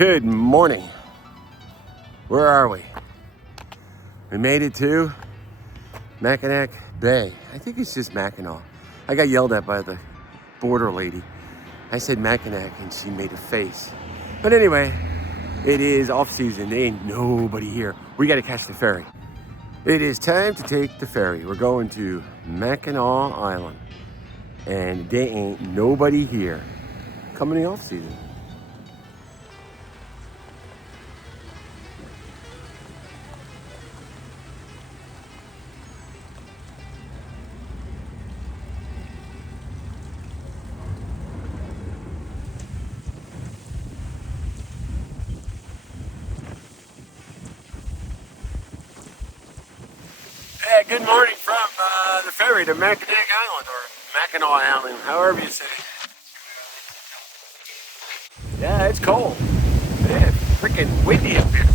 Good morning. Where are we? We made it to Mackinac Bay. I think it's just Mackinaw. I got yelled at by the border lady. I said Mackinac and she made a face. But anyway, it is off season. There ain't nobody here. We got to catch the ferry. It is time to take the ferry. We're going to Mackinaw Island. And there ain't nobody here. Coming in off season. Hey, good morning from the ferry to Mackinac Island, or Mackinaw Island, however you say it. Yeah, it's cold. Yeah, freaking windy up here.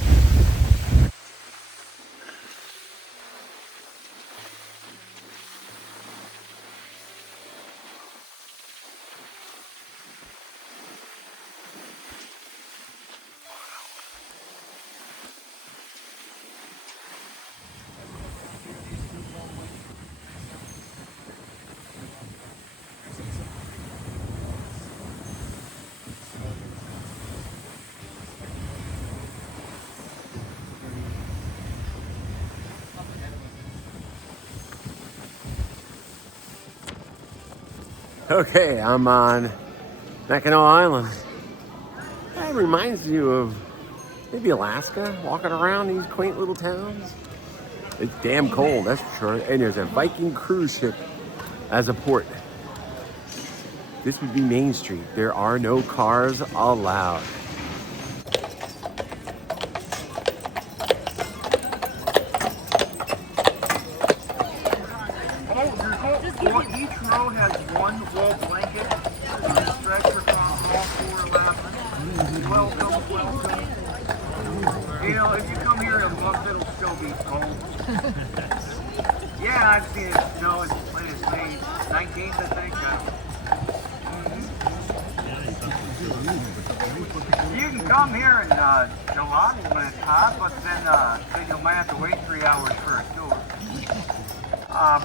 Okay, I'm on Mackinac Island. That reminds you of maybe Alaska, walking around these quaint little towns. It's damn cold, that's for sure. And there's a Viking cruise ship as a port. This would be Main Street. There are no cars allowed. Each row has one wool blanket stretched across all four laps. Welcome. You know, if you come here in month, it'll still be cold. Yeah, I've seen it snow as late as May 19th, I think. You can come here in July when it's hot, but then you might have to wait 3 hours for a tour.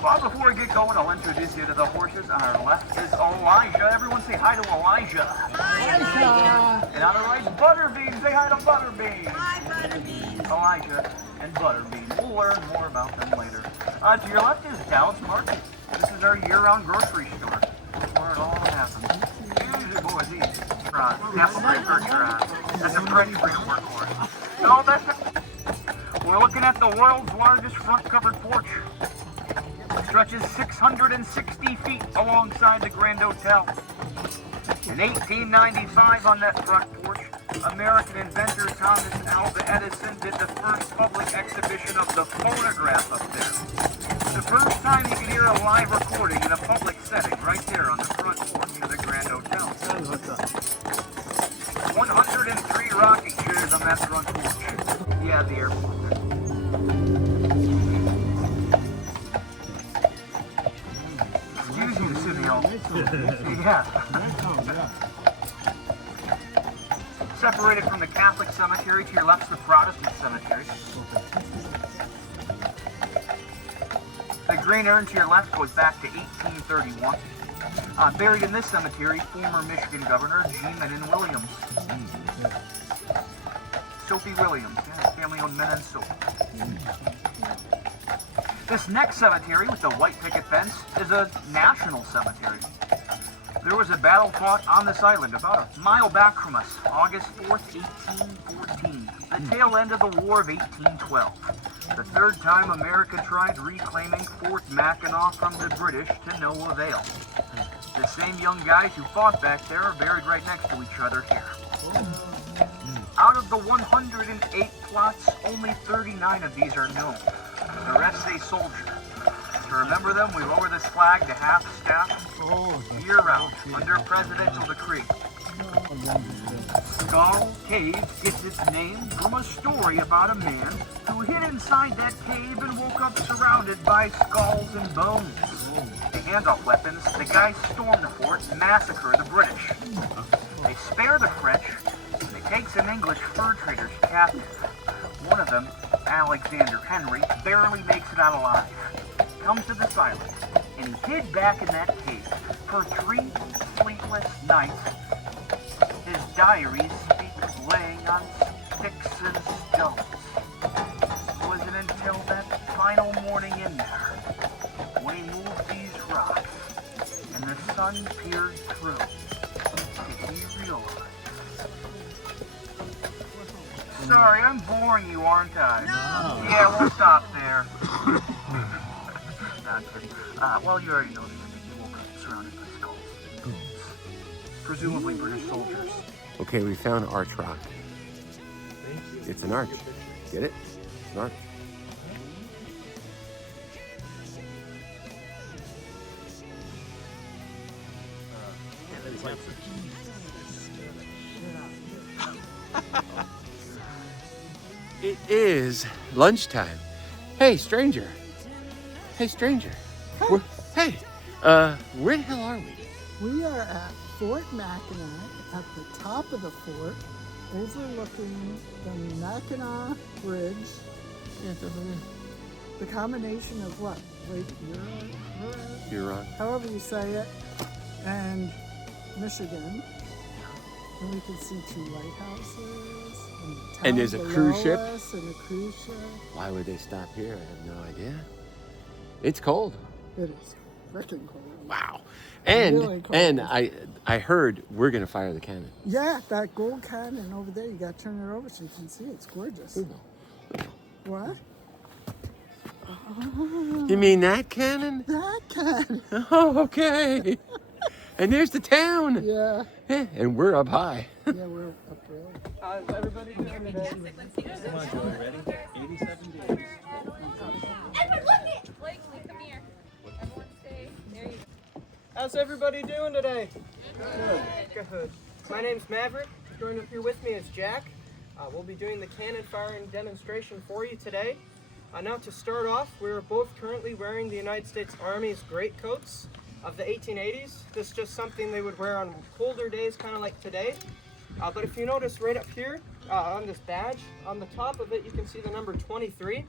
But before we get going, I'll introduce you to the horses. On our left is Elijah. Everyone say hi to Elijah. Elijah. And on our right is Butterbean. Say hi to Butterbean. Hi, Butterbean. Elijah and Butterbean. We'll learn more about them later. To your left is Dallas Market. This is our year-round grocery store. That's where it all happens. Easy, boys, easy. That's a French freedom workhorse. No, that's it. We're looking at the world's largest front-covered porch. It stretches 660 feet alongside the Grand Hotel. In 1895, on that front porch, American inventor Thomas Alva Edison did the first public exhibition of the phonograph up there. The first time you could hear a live recording in a public setting, right there on the front porch of the Grand Hotel. 103 rocking chairs on that front porch. Yeah, the airport there. Yeah. Separated from the Catholic cemetery, to your left is the Protestant cemetery. The green urn to your left goes back to 1831. Buried in this cemetery, former Michigan Governor G. Menon Williams. Sophie Williams, yeah, family-owned Menon Soap. This next cemetery with the white picket fence is a national cemetery. There was a battle fought on this island about a mile back from us, August 4th, 1814, the tail end of the War of 1812. The third time America tried reclaiming Fort Mackinac from the British to no avail. The same young guys who fought back there are buried right next to each other here. Out of the 108 plots, only 39 of these are known. The rest say soldier. To remember them, we lower this flag to half-staff year-round under presidential decree. Skull Cave gets its name from a story about a man who hid inside that cave and woke up surrounded by skulls and bones. To hand out weapons, the guys storm the fort and massacre the British. They spare the French, and they takes some English fur traders captive. One of them, Alexander Henry, barely makes it out alive. Comes to this island, and he hid back in that cave for 3 sleepless nights. His diary speaks of laying on sticks and stones. It wasn't until that final morning in there, when he moved these rocks, and the sun peered through, did he realize. Sorry, I'm boring you, aren't I? No. Yeah, we'll stop there. Not kidding. Well, you already know this. He woke up surrounded by skulls and bones. Presumably British soldiers. Okay, we found Arch Rock. It's an arch. Get it? It's an arch. It is lunchtime. Hey, stranger. Hey, stranger. Hey, where the hell are we? We are at Fort Mackinac, at the top of the fort, overlooking the Mackinaw Bridge. The combination of what? Lake Huron. However you say it, and Michigan. And we can see 2 lighthouses. And there's a cruise ship. And a cruise ship. Why would they stop here? I have no idea. It's cold. It is freaking cold. Wow. And Really cold. and I heard we're gonna fire the cannon. Yeah, that gold cannon over there. You got to turn it over so you can see it. It's gorgeous. What? You mean that cannon? That cannon. Oh, okay. And there's the town. Yeah. And we're up high. Yeah, we're up there. How's everybody doing today? Come on, Joey, ready? 87 days. Edward, look it! Blake, come here. Everyone stay. There you go. How's everybody doing today? Good. My name's Maverick. Joined up here with me is Jack. We'll be doing the cannon firing demonstration for you today. Now to start off, we're both currently wearing the United States Army's greatcoats of the 1880s. This is just something they would wear on colder days, kind of like today. But if you notice right up here on this badge, on the top of it you can see the number 23.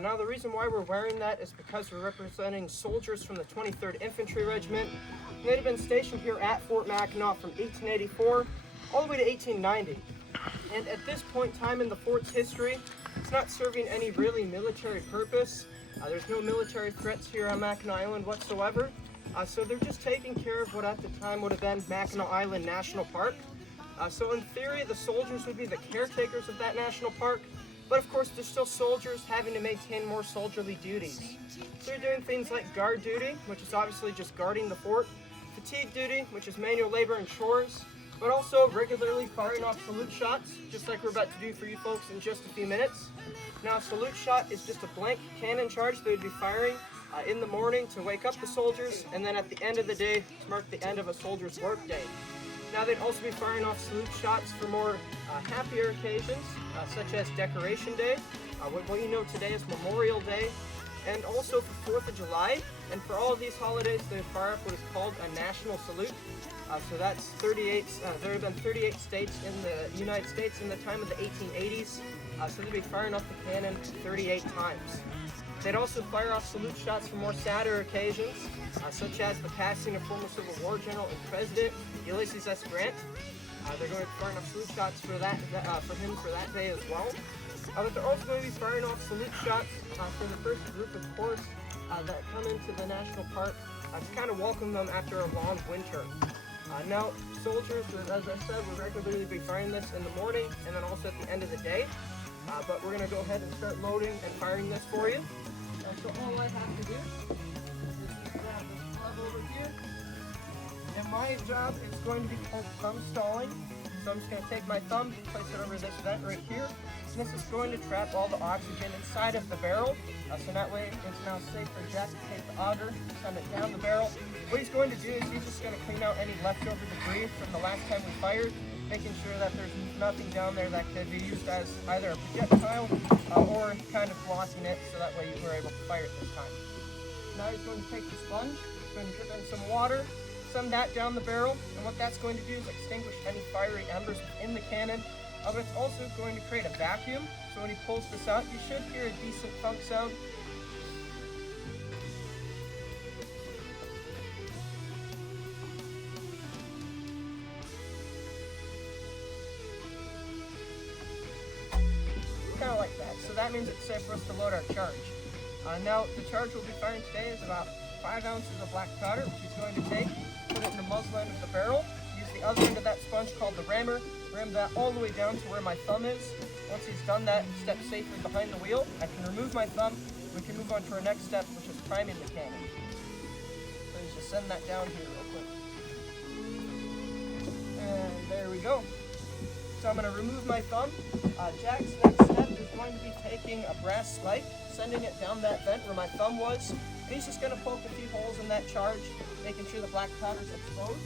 Now the reason why we're wearing that is because we're representing soldiers from the 23rd Infantry Regiment. They'd have been stationed here at Fort Mackinac from 1884 all the way to 1890. And at this point in time in the fort's history, it's not serving any really military purpose. There's no military threats here on Mackinac Island whatsoever. So they're just taking care of what at the time would have been Mackinac Island National Park. So in theory, the soldiers would be the caretakers of that national park. But of course, they're still soldiers having to maintain more soldierly duties. So they're doing things like guard duty, which is obviously just guarding the fort, fatigue duty, which is manual labor and chores, but also regularly firing off salute shots, just like we're about to do for you folks in just a few minutes. Now, a salute shot is just a blank cannon charge they would be firing in the morning to wake up the soldiers, and then at the end of the day to mark the end of a soldier's work day. Now, they'd also be firing off salute shots for more happier occasions, such as Decoration Day, what you know today is Memorial Day, and also for 4th of July. And for all of these holidays, they fire up what is called a national salute. So that's 38, there have been 38 states in the United States in the time of the 1880s. So they'd be firing off the cannon 38 times. They'd also fire off salute shots for more sadder occasions, such as the passing of former Civil War General and President Ulysses S. Grant. They're going to be firing off salute shots for that for him for that day as well. But they're also going to be firing off salute shots for the first group of Corps that come into the national park to kind of welcome them after a long winter. Now, soldiers, as I said, will regularly be firing this in the morning and then also at the end of the day. But we're going to go ahead and start loading and firing this for you. So all I have to do is grab this glove over here. And my job is going to be called thumb stalling. So I'm just going to take my thumb, place it over this vent right here. And this is going to trap all the oxygen inside of the barrel. So that way it's now safe for Jack to take the auger, send it down the barrel. What he's going to do is he's just going to clean out any leftover debris from the last time we fired, making sure that there's nothing down there that could be used as either a projectile or kind of glossing it so that way you were able to fire it this time. Now he's going to take the sponge, he's going to dip in some water, send that down the barrel, and what that's going to do is extinguish any fiery embers in the cannon but it's also going to create a vacuum. So when he pulls this out, you should hear a decent thunk sound. Kind of like that. So that means it's safe for us to load our charge. Now, the charge we'll be firing today is about 5 ounces of black powder, which he's going to take, put it in the muzzle end of the barrel, use the other end of that sponge called the rammer, ram that all the way down to where my thumb is. Once he's done that, step safely behind the wheel. I can remove my thumb. We can move on to our next step, which is priming the cannon. So let's just send that down here real quick. And there we go. So I'm going to remove my thumb. Jack's next step is going to be taking a brass spike, sending it down that vent where my thumb was. And he's just going to poke a few holes in that charge, making sure the black powder's exposed.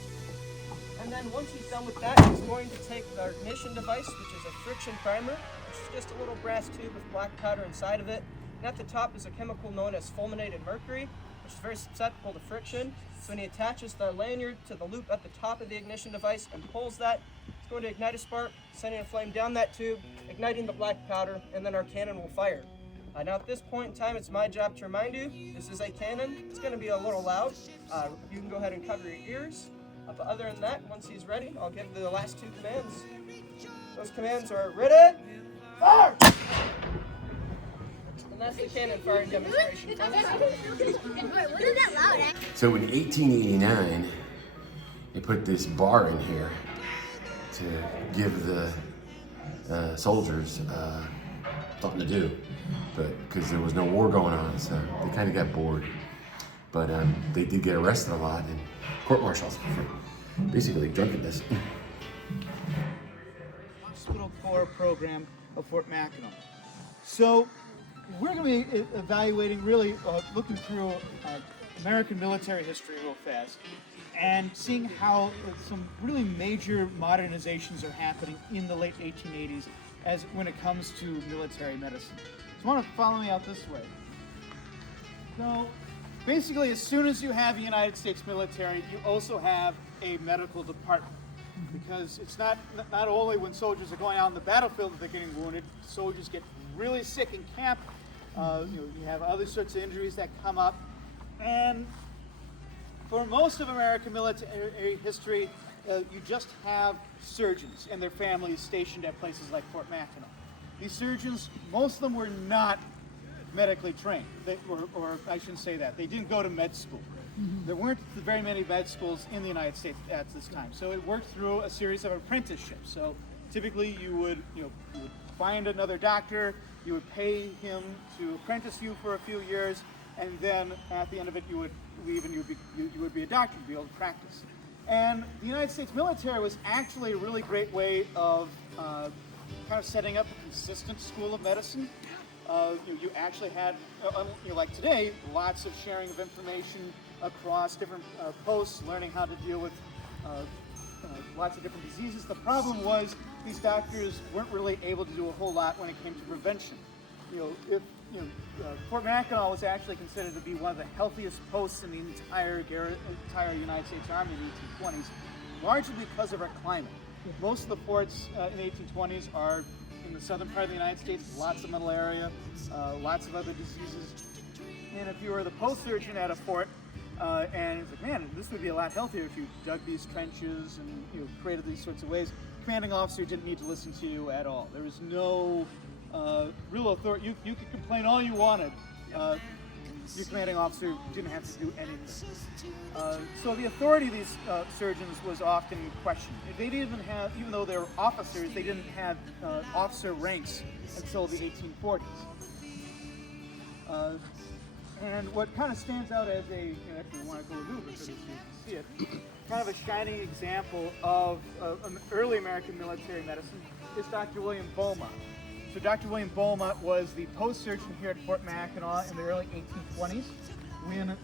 And then once he's done with that, he's going to take the ignition device, which is a friction primer, which is just a little brass tube with black powder inside of it. And at the top is a chemical known as fulminated mercury, which is very susceptible to friction. So when he attaches the lanyard to the loop at the top of the ignition device and pulls that, it's going to ignite a spark, sending a flame down that tube, igniting the black powder, and then our cannon will fire. Now at this point in time, it's my job to remind you, this is a cannon. It's going to be a little loud. You can go ahead and cover your ears. But other than that, once he's ready, I'll give the last 2 commands. Those commands are ready, fire! And that's the cannon firing demonstration. What is that loud? So in 1889, they put this bar in here to give the soldiers something to do, but because there was no war going on, so they kind of got bored. But they did get arrested a lot and court-martials for basically drunkenness. Hospital Corps program of Fort Mackinaw. So we're going to be evaluating, really looking through American military history real fast and seeing how some really major modernizations are happening in the late 1880s as when it comes to military medicine. So I want to follow me out this way. So basically, as soon as you have a United States military, you also have a medical department. Because it's not only when soldiers are going out on the battlefield that they're getting wounded, soldiers get really sick in camp. You have other sorts of injuries that come up. And for most of American military history, you just have surgeons and their families stationed at places like Fort Mackinac. These surgeons, most of them were not medically trained, or I shouldn't say that. They didn't go to med school. There weren't very many med schools in the United States at this time, so it worked through a series of apprenticeships. So typically, you would find another doctor, you would pay him to apprentice you for a few years, and then at the end of it, you would leave and you would be a doctor, you'd be able to practice. And the United States military was actually a really great way of kind of setting up a consistent school of medicine. You actually had, like today, lots of sharing of information across different posts, learning how to deal with lots of different diseases. The problem was these doctors weren't really able to do a whole lot when it came to prevention. Fort Mackinac was actually considered to be one of the healthiest posts in the entire United States Army in the 1820s, largely because of our climate. Most of the forts in the 1820s are in the southern part of the United States, lots of malaria, lots of other diseases. And if you were the post surgeon at a fort, and it's like, man, this would be a lot healthier if you dug these trenches and created these sorts of ways. Commanding officer didn't need to listen to you at all. There was no real authority. You could complain all you wanted. Your commanding officer didn't have to do anything. So the authority of these surgeons was often questioned. They didn't even have, even though they were officers, they didn't have officer ranks until the 1840s. And what kind of stands out as a, actually I want to go a little bit further so you can see it, kind of a shining example of early American military medicine is Dr. William Beaumont. So Dr. William Beaumont was the post surgeon here at Fort Mackinac in the early 1820s. When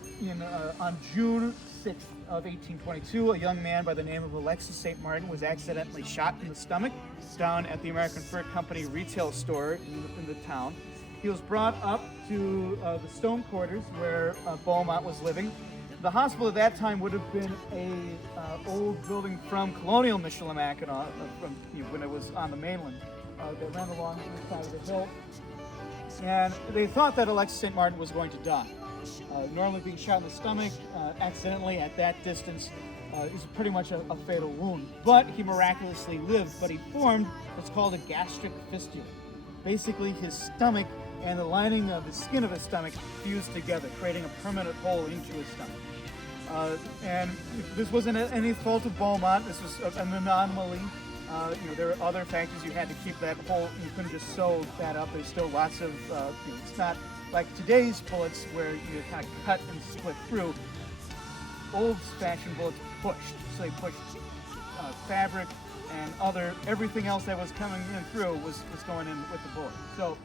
on June 6th of 1822, a young man by the name of Alexis St. Martin was accidentally shot in the stomach down at the American Fur Company retail store in the town. He was brought up to the stone quarters where Beaumont was living. The hospital at that time would have been a old building from colonial Michilimackinac, from when it was on the mainland. They ran along the side of the hill, and they thought that Alexis St. Martin was going to die. Normally being shot in the stomach accidentally at that distance is pretty much a fatal wound. But he miraculously lived, but he formed what's called a gastric fistula. Basically, his stomach and the lining of the skin of his stomach fused together, creating a permanent hole into his stomach. And this wasn't any fault of Beaumont. This was an anomaly. There were other factors. You had to keep that hole. You couldn't just sew that up. There's still lots of, it's not like today's bullets where you kind of cut and split through. Old-fashioned bullets pushed. So they pushed fabric and everything else that was coming in through was going in with the bullet. So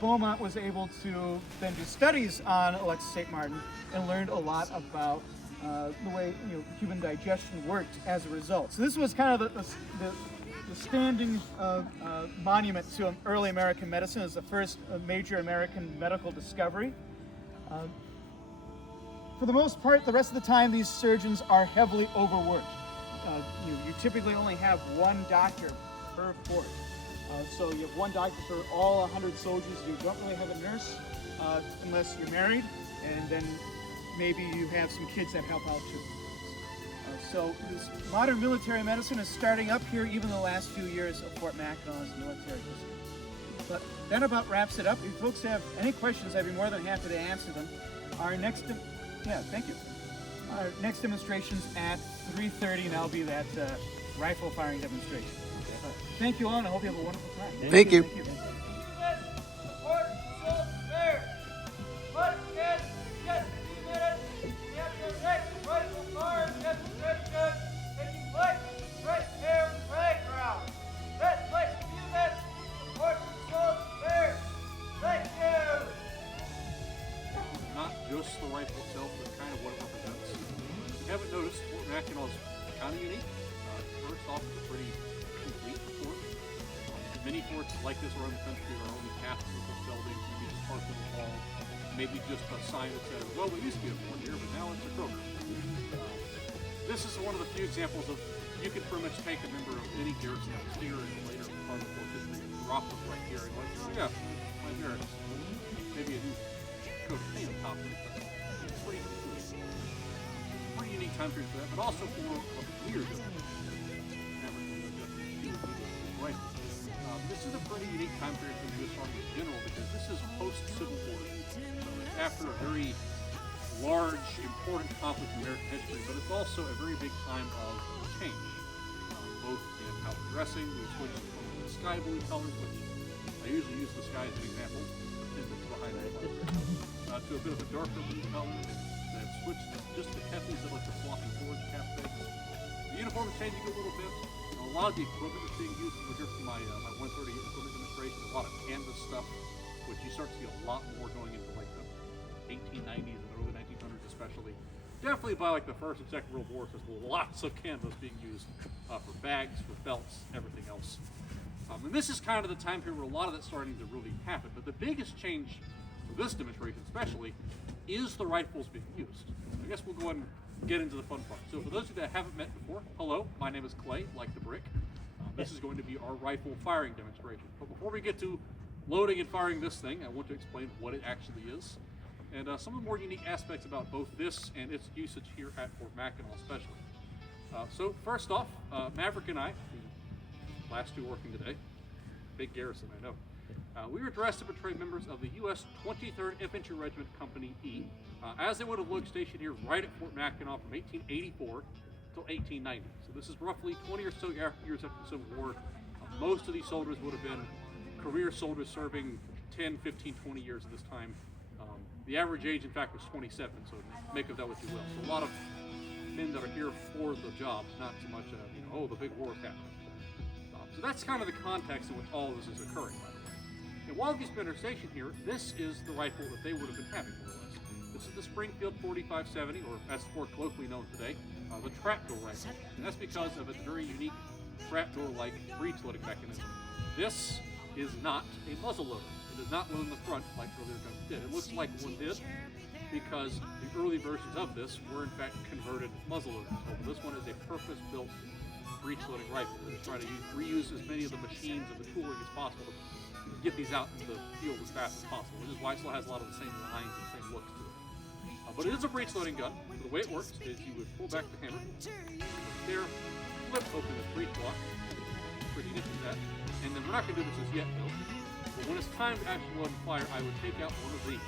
Beaumont was able to then do studies on Alexis St. Martin and learned a lot about the way human digestion worked as a result. So this was kind of the standing monument to early American medicine. It was the first major American medical discovery. For the most part, the rest of the time, these surgeons are heavily overworked. You typically only have one doctor per fort. So you have one doctor for all 100 soldiers. You don't really have a nurse unless you're married, and then maybe you have some kids that help out too. So this modern military medicine is starting up here even the last few years of Fort Mackinaw's military history. But that about wraps it up. If folks have any questions, I'd be more than happy to answer them. Our next demonstration's at 3:30, and that'll be that rifle firing demonstration. Thank you all, and I hope you have a wonderful time. Thank you. Thank you. Not just the rifle itself, but kind of what it represents. If you haven't noticed, Fort Mackinac is kind of unique. First off, it's a pretty complete fort. Many forts like this around the country are only half of the building, maybe just part of the wall, maybe just a sign that says, well, we used to be a fort here, but now it's a Kroger. This is one of the few examples of you can pretty much take a member of any garrison that was here and later part of the fort history and drop them right here and like, oh yeah, my barracks. Maybe a new coat of paint on top of it, but it's pretty unique time period for that, but also for what we are doing. This is a pretty unique time period for the U.S. Army in general because this is post-Civil War. It's after a very large, important conflict in American history, but it's also a very big time of change, both in how we're dressing. We switched from the sky blue colors, which I usually use the sky as an example, pretend it's behind that, to a bit of a darker blue color. They've switched just the kepis that like the floppy forge cap things. The uniform is changing a little bit. A lot of the equipment that's being used, we're here for my 130 equipment demonstration, a lot of canvas stuff, which you start to see a lot more going into like the 1890s and the early 1900s especially. Definitely by like the First and Second World War, there's lots of canvas being used for bags, for belts, everything else. And this is kind of the time period where a lot of that's starting to really happen. But the biggest change for this demonstration especially is the rifles being used. I guess we'll go ahead and get into the fun part. So for those of you that haven't met before, hello, my name is Clay, like the brick. This is going to be our rifle firing demonstration. But before we get to loading and firing this thing, I want to explain what it actually is and some of the more unique aspects about both this and its usage here at Fort Mackinac especially. So first off, Maverick and I, the last two working today, big garrison I know, we were dressed to portray members of the U.S. 23rd Infantry Regiment Company E, as they would have looked stationed here right at Fort Mackinac from 1884 till 1890. So this is roughly 20 or so years after the Civil War. Most of these soldiers would have been career soldiers serving 10, 15, 20 years at this time. The average age, in fact, was 27, so make of that what you will. So a lot of men that are here for the job, not so much, oh, the big war is happening. So that's kind of the context in which all of this is occurring, by the way. And while these men are stationed here, this is the rifle that they would have been having, more or less. This is the Springfield 4570, or as it's more colloquially known today, the trapdoor rifle. And that's because of its very unique trapdoor-like breech-loading mechanism. This is not a muzzle loader. It does not load in the front like earlier guns did. It looks like one did, because the early versions of this were in fact converted muzzleloaders. So this one is a purpose-built breech-loading rifle. They're trying to reuse as many of the machines and the tooling as possible to get these out into the field as fast as possible, which is why it still has a lot of the same lines and same looks to it. But it is a breech-loading gun. So the way it works is you would pull back the hammer, there, flip open this breech block, pretty neat as that, and then we're not going to do this as yet though, but when it's time to actually load and fire, I would take out one of these.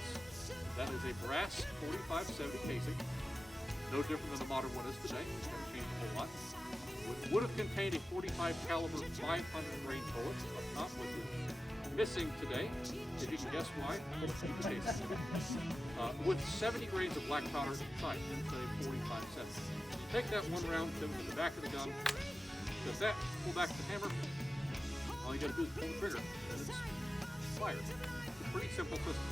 That is a brass 4570 casing, no different than the modern one is today. It's going to change a whole lot. It would have contained a 45 caliber 500 grain bullet up top, which is missing today. If you can guess why, let's keep the case. With 70 grains of black powder inside, instead of 4570. Take that one round, put it to the back of the gun, does that, pull back the hammer, all you gotta do is pull the trigger, and it's fired. It's a pretty simple system.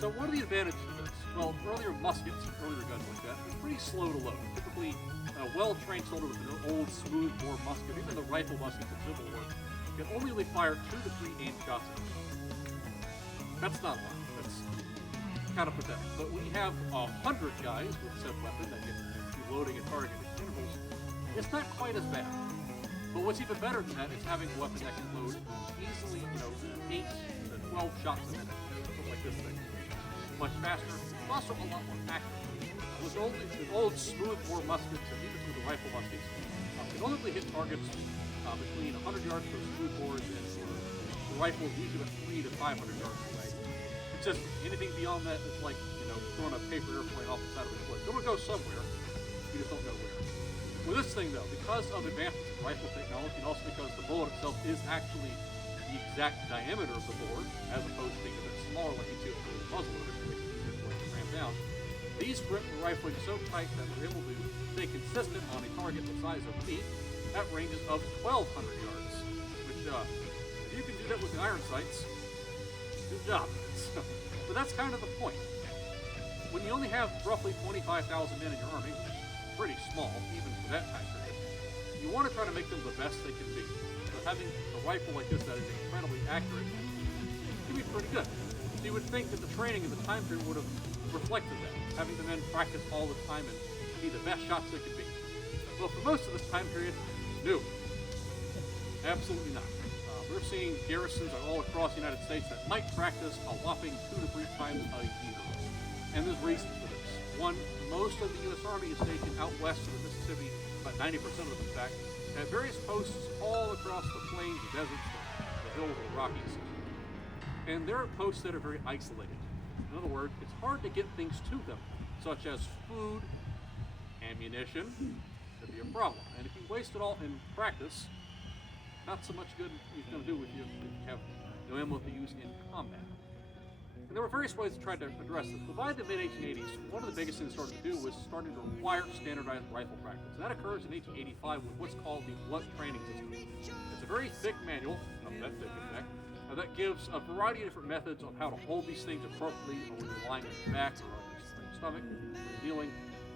So what are the advantages of this? Well, earlier muskets, earlier guns like that, were pretty slow to load. Typically, a well-trained soldier with an old smooth bore musket, even the rifle muskets in Civil War, can only really fire 2 to 3 aimed shots at a time. That's not a lot. That's kind of pathetic. But when you have 100 guys with said weapon that can be loading and targeting at intervals, it's not quite as bad. But what's even better than that is having a weapon that can load easily, 8 to 12 shots a minute. Something like this thing. Much faster, but also a lot more accurate. With old smooth bore muskets and even some of the rifle muskets, can only hit targets between 100 yards for smooth bores and the rifle is usually about 300 to 500 yards away. It's just anything beyond that is like, throwing a paper airplane off the side of a cliff. It'll go somewhere, you just don't know where. With this thing though, because of advances in rifle technology and also because the bullet itself is actually the exact diameter of the bore, as opposed to being a bit smaller like you see with the muzzleloader, which is like to ram down, these grip the rifling so tight that we're able to stay consistent on a target the size of me at ranges of 1,200 yards, which if you can do that with the iron sights, good job. But that's kind of the point. When you only have roughly 25,000 men in your army, which is pretty small, even for that time period, you want to try to make them the best they can be. So having a rifle like this that is incredibly accurate can be pretty good. So you would think that the training in the time period would have reflected that, having the men practice all the time and be the best shots they could be. Well, for most of this time period, no. Absolutely not. We're seeing garrisons all across the United States that might practice a whopping 2 to 3 times a year. And there's reasons for this. One, most of the U.S. Army is stationed out west of the Mississippi, about 90% of them in fact, at various posts all across the plains, the deserts, the hills, the Rockies. And there are posts that are very isolated. In other words, it's hard to get things to them, such as food, ammunition, could be a problem. And if you waste it all in practice, not so much good it's going to do with you if you have no ammo to use in combat. And there were various ways to try to address this. But by the mid-1880s, one of the biggest things it started to do was starting to require standardized rifle practice. And that occurs in 1885 with what's called the blunt training system. It's a very thick manual, not that thick in fact, that gives a variety of different methods on how to hold these things appropriately when you're lying on your back or on your stomach, or kneeling,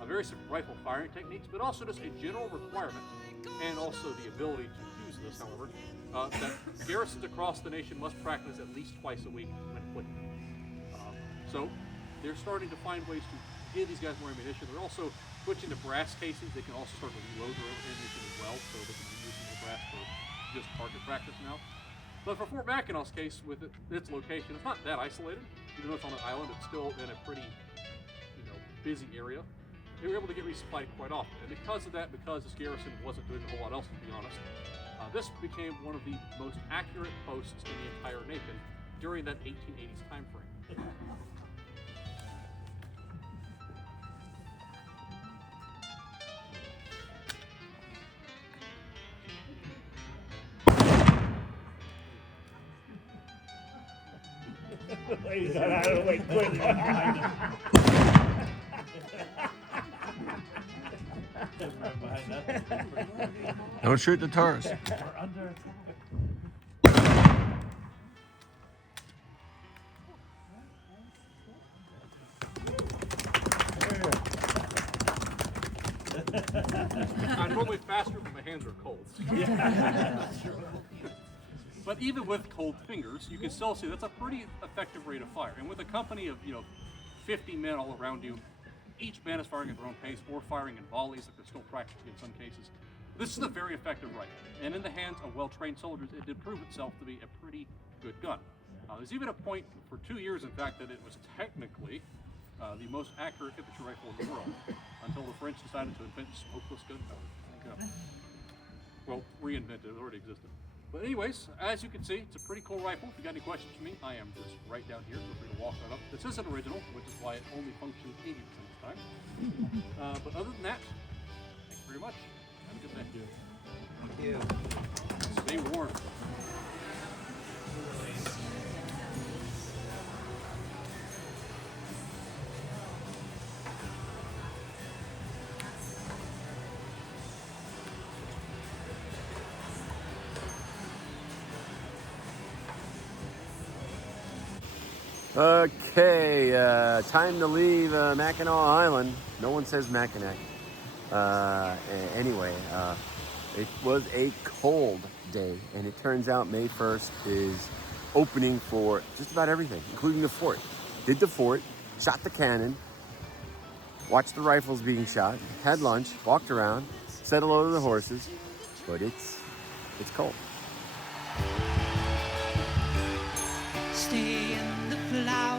various rifle firing techniques, but also just a general requirement, and also the ability to use this, however, that garrisons across the nation must practice at least twice a week when applicable. So they're starting to find ways to give these guys more ammunition. They're also switching to brass casings. They can also start to reload their own ammunition as well, so they can be using the brass for just target practice now. But for Fort Mackinaw's case, with its location, it's not that isolated. Even though it's on an island, it's still in a pretty, busy area. They were able to get resupplied quite often. And because of that, because this garrison wasn't doing a whole lot else, to be honest, this became one of the most accurate posts in the entire nation during that 1880s time frame. Ladies got out of the way quick. Don't shoot the tourists. I'm normally faster, but my hands are cold. But even with cold fingers, you can still see that's a pretty effective rate of fire. And with a company of 50 men all around you. Each man is firing at their own pace or firing in volleys, like they're still practicing in some cases. This is a very effective rifle, and in the hands of well-trained soldiers, it did prove itself to be a pretty good gun. There's even a point for 2 years, in fact, that it was technically the most accurate infantry rifle in the world, until the French decided to invent smokeless gunpowder. Well, reinvent it already existed. But anyways, as you can see, it's a pretty cool rifle. If you got any questions for me, I am just right down here. Feel free to walk that up. This is an original, which is why it only functions 80% of the time. But other than that, thank you very much. Have a good day. Thank you. Stay warm. Okay, time to leave Mackinaw Island. No one says Mackinac. Anyway, it was a cold day, and it turns out May 1st is opening for just about everything, including the fort. Did the fort, shot the cannon, watched the rifles being shot, had lunch, walked around, said hello to the horses, but it's cold. Stay in the clouds.